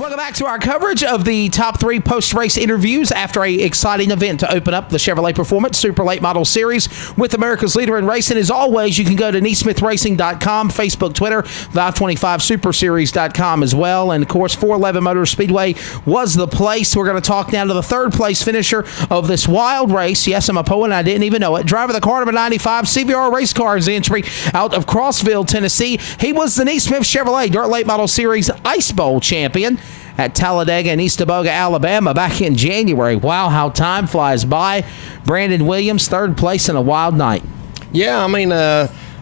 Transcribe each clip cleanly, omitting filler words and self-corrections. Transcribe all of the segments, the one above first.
Welcome back to our coverage of the top 3 post-race interviews after an exciting event to open up the Chevrolet Performance Super Late Model Series with America's leader in racing. As always, you can go to NeSmithRacing.com, Facebook, Twitter, 525superseries.com as well. And, of course, 411 Motor Speedway was the place. We're going to talk now to the third-place finisher of this wild race. Yes, I'm a poet, and I didn't even know it. Driver of the car number 95, CVR Race Cars entry out of Crossville, Tennessee. He was the NeSmith Chevrolet Dirt Late Model Series Ice Bowl champion at Talladega and East Tioga, Alabama back in January. Wow, how time flies by. Brandon Williams, third place in a wild night. Yeah, I mean,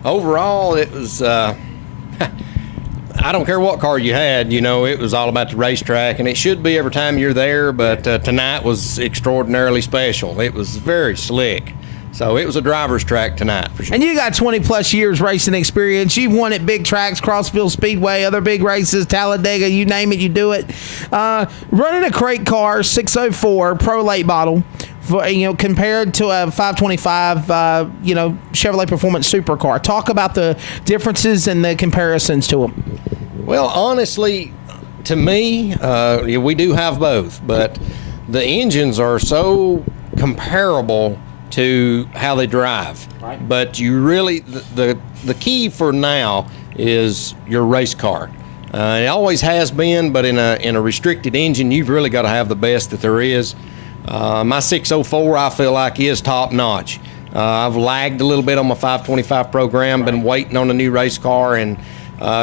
overall it was, I don't care what car you had, you know, it was all about the racetrack, and it should be every time you're there, but tonight was extraordinarily special. It was very slick. So it was a driver's track tonight for sure. And you got 20-plus years racing experience. You've won at big tracks, Crossville Speedway, other big races, Talladega, you name it, you do it. Running a crate car, 604 Pro Late Model, compared to a 525, Chevrolet Performance Supercar. Talk about the differences and the comparisons to them. Well, honestly, to me, we do have both, but the engines are so comparable to how they drive. Right. But you really, the key for now is your race car. It always has been, but in a restricted engine, you've really got to have the best that there is. My 604, I feel like, is top notch. I've lagged a little bit on my 525 program, been waiting on a new race car, and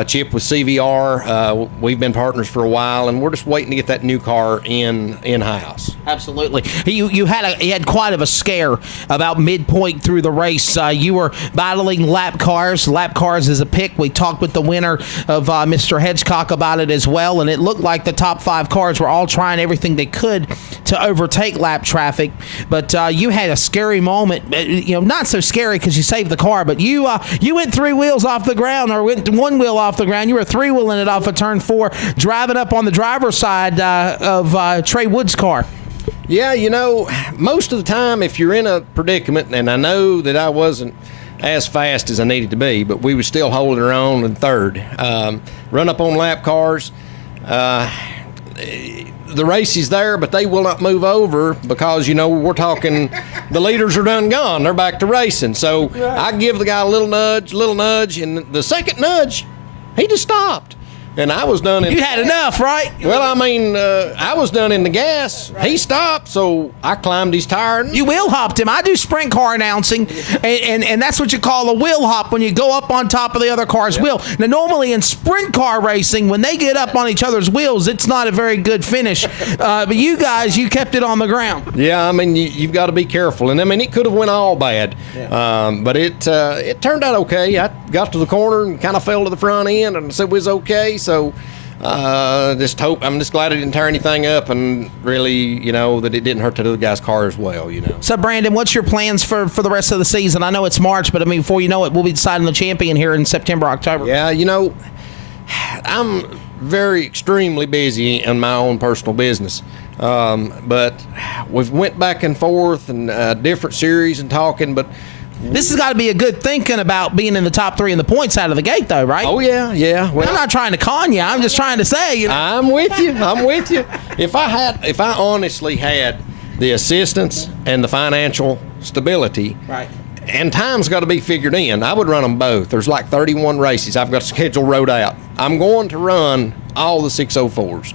Chip with CVR, we've been partners for a while, and we're just waiting to get that new car in-house. Absolutely. You had quite of a scare about midpoint through the race. You were battling lap cars. Lap cars is a pick. We talked with the winner of Mr. Hedgecock about it as well, and it looked like the top 5 cars were all trying everything they could to overtake lap traffic. But you had a scary moment. Not so scary because you saved the car, but you went 3 wheels off the ground, or went 1 wheel off the ground. You were 3-wheeling it off of turn 4, driving up on the driver's side of Trey Wood's car. Yeah, most of the time if you're in a predicament, and I know that I wasn't as fast as I needed to be, but we were still holding our own in third. Run up on lap cars. The race is there, but they will not move over because, we're talking the leaders are done gone. They're back to racing. So I give the guy a little nudge, and the second nudge, he just stopped. And I was done in... You had enough, right? Well, I mean, I was done in the gas. Right. He stopped, so I climbed his tire. You wheel hopped him. I do sprint car announcing, and that's what you call a wheel hop when you go up on top of the other car's wheel. Now, normally in sprint car racing, when they get up on each other's wheels, it's not a very good finish. But you guys, you kept it on the ground. Yeah, I mean, you've got to be careful. And, I mean, it could have went all bad. Yeah. But it turned out okay. I got to the corner and kind of fell to the front end, and said it was okay. So I'm just glad it didn't tear anything up, and really, that it didn't hurt the other guy's car as well, So, Brandon, what's your plans for the rest of the season? I know it's March, but, I mean, before you know it, we'll be deciding the champion here in September, October. Yeah, I'm extremely busy in my own personal business. But we've went back and forth and different series and talking, but this has got to be a good thinking about being in the top 3 in the points out of the gate, though, right? Oh, yeah. Well, I'm not trying to con you. I'm just trying to say, I'm with you. If I honestly had the assistance and the financial stability, right, and time's got to be figured in, I would run them both. There's like 31 races I've got scheduled wrote out. I'm going to run all the 604s.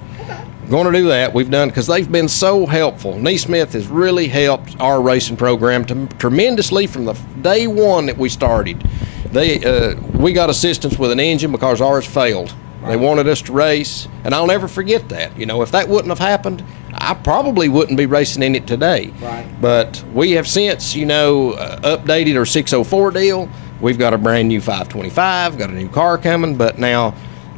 Going to do that. We've done, because they've been so helpful. NeSmith has really helped our racing program tremendously from the day one that we started. We got assistance with an engine because ours failed. Right. They wanted us to race, and I'll never forget that. If that wouldn't have happened, I probably wouldn't be racing in it today. Right. But we have since, updated our 604 deal. We've got a brand new 525, got a new car coming, but now,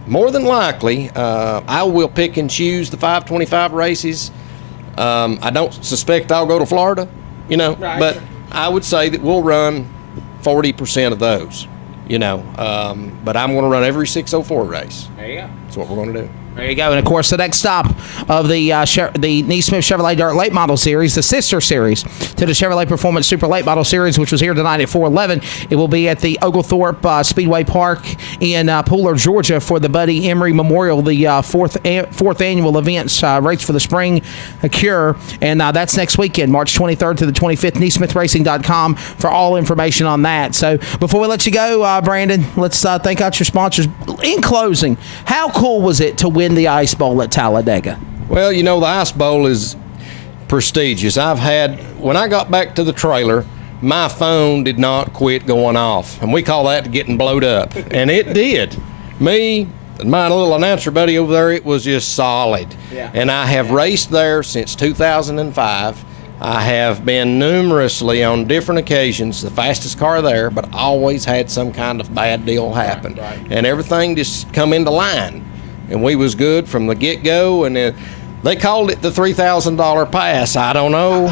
more than likely, I will pick and choose the 525 races. I don't suspect I'll go to Florida, right, but I would say that we'll run 40% of those, But I'm going to run every 604 race. There you go. That's what we're going to do. There you go. And, of course, the next stop of the Neesmith Chevrolet Dirt Late Model Series, the sister series to the Chevrolet Performance Super Late Model Series, which was here tonight at 411. It will be at the Oglethorpe Speedway Park in Pooler, Georgia for the Buddy Emery Memorial, the fourth annual event, Race for the Spring Cure. And that's next weekend, March 23rd to the 25th, NeesmithRacing.com for all information on that. So before we let you go, Brandon, let's thank out your sponsors. In closing, how cool was it to win the Ice Bowl at Talladega? Well, the Ice Bowl is prestigious. When I got back to the trailer, my phone did not quit going off. And we call that getting blowed up. And it did. Me and my little announcer buddy over there, it was just solid. Yeah. And I have raced there since 2005. I have been numerously on different occasions the fastest car there, but always had some kind of bad deal happen. Right. And everything just come into line. And we was good from the get-go, and they called it the $3,000 pass. I don't know.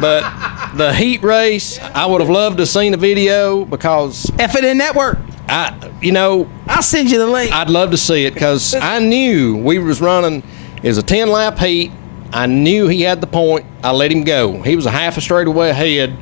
But the heat race, I would have loved to have seen a video because... FNN Network. I'll send you the link. I'd love to see it because I knew we was running as a 10-lap heat. I knew he had the point. I let him go. He was a half a straightaway ahead,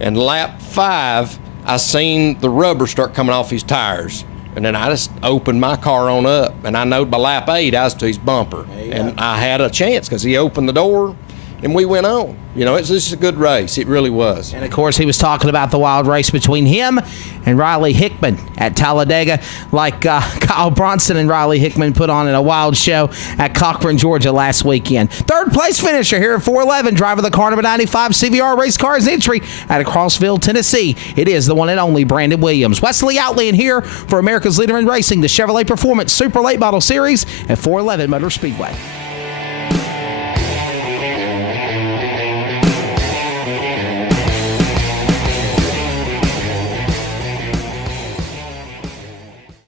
and lap 5, I seen the rubber start coming off his tires. And then I just opened my car on up, and I knowed by lap 8 I was to his bumper. And I had a chance because he opened the door, and we went on. It's just a good race. It really was. And, of course, he was talking about the wild race between him and Riley Hickman at Talladega, like Kyle Bronson and Riley Hickman put on in a wild show at Cochran, Georgia last weekend. Third-place finisher here at 411, driver of the car number 95 CVR Race Cars entry out of Crossville, Tennessee. It is the one and only Brandon Williams. Wesley Outland here for America's leader in racing, the Chevrolet Performance Super Late Model Series at 411 Motor Speedway.